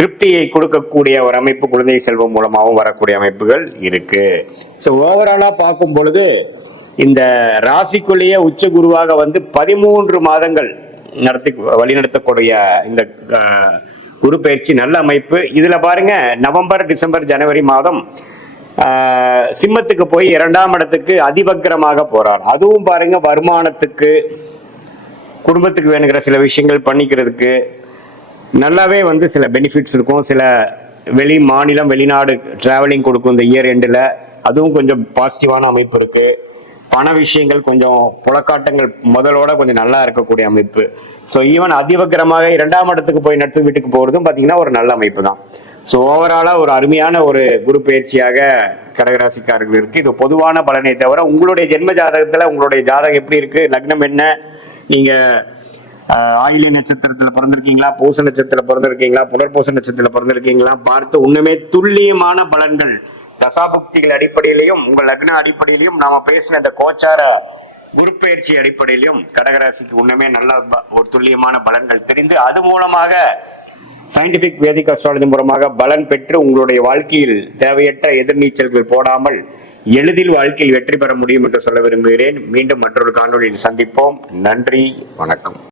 திருப்தியை கொடுக்கக்கூடிய ஒரு அமைப்பு குழந்தை செல்வம் மூலமாகவும் வரக்கூடிய அமைப்புகள் இருக்கு. ஸோ ஓவராலா பார்க்கும் பொழுது இந்த ராசிக்குள்ளேயே உச்ச குருவாக 13 மாதங்கள் வழிநடத்தக்கூடிய இந்த குரு பயிற்சி நல்ல அமைப்பு. இதுல பாருங்க, நவம்பர், டிசம்பர், ஜனவரி மாதம் சிம்மத்துக்கு போய் 2ஆம் இடத்துக்கு அதிவக்ரமாக போறார். அதுவும் பாருங்க, வருமானத்துக்கு, குடும்பத்துக்கு வேணுங்கிற சில விஷயங்கள் பண்ணிக்கிறதுக்கு நல்லாவே சில பெனிஃபிட்ஸ் இருக்கும். சில வெளி மாநிலம், வெளிநாடு டிராவலிங் கொடுக்கும் இந்த இயர் எண்டில். அதுவும் கொஞ்சம் பாசிட்டிவான அமைப்பு இருக்கு. பண விஷயங்கள் கொஞ்சம் புலக்காட்டங்கள் முதலோட கொஞ்சம் நல்லா இருக்கக்கூடிய அமைப்பு. ஸோ ஈவன் அதிவக்கரமாக 2ஆம் இடத்துக்கு போய் நட்பு வீட்டுக்கு போறதும் பார்த்தீங்கன்னா ஒரு நல்ல அமைப்பு தான். ஸோ ஓவராலா ஒரு அருமையான ஒரு குரு பயிற்சியாக கடகராசிக்காரர்கள் இருக்கு. இது பொதுவான பலனை தவிர உங்களுடைய ஜென்ம ஜாதகத்துல உங்களுடைய ஜாதகம் எப்படி இருக்கு, லக்னம் என்ன, நீங்க ஆயில்ய நட்சத்திரத்துல பிறந்திருக்கீங்களா, பூச நட்சத்திரத்துல பிறந்திருக்கீங்களா, புனர்பூச நட்சத்திரத்துல பிறந்திருக்கீங்களா பார்த்து உண்மையுமே துல்லியமான பலன்கள் தசாபுக்திகள் அடிப்படையிலையும் உங்கள் லக்ன அடிப்படையிலையும் நாம பேசின இந்த கோச்சார குரு பயிற்சி அடிப்படையிலையும் கடகராசிக்கு உண்மையுமே நல்ல ஒரு துல்லியமான பலன்கள் தெரிந்து அது மூலமாக சயின்டிபிக் வேதிக் அஸ்ட்ராலஜி மூலமாக பலன் பெற்று உங்களுடைய வாழ்க்கையில் தேவையற்ற எதிர்நீச்சல்கள் போடாமல் எளிதில் வாழ்க்கையில் வெற்றி பெற முடியும் என்று சொல்ல விரும்புகிறேன். மீண்டும் மற்றொரு காணொலியில் சந்திப்போம். நன்றி, வணக்கம்.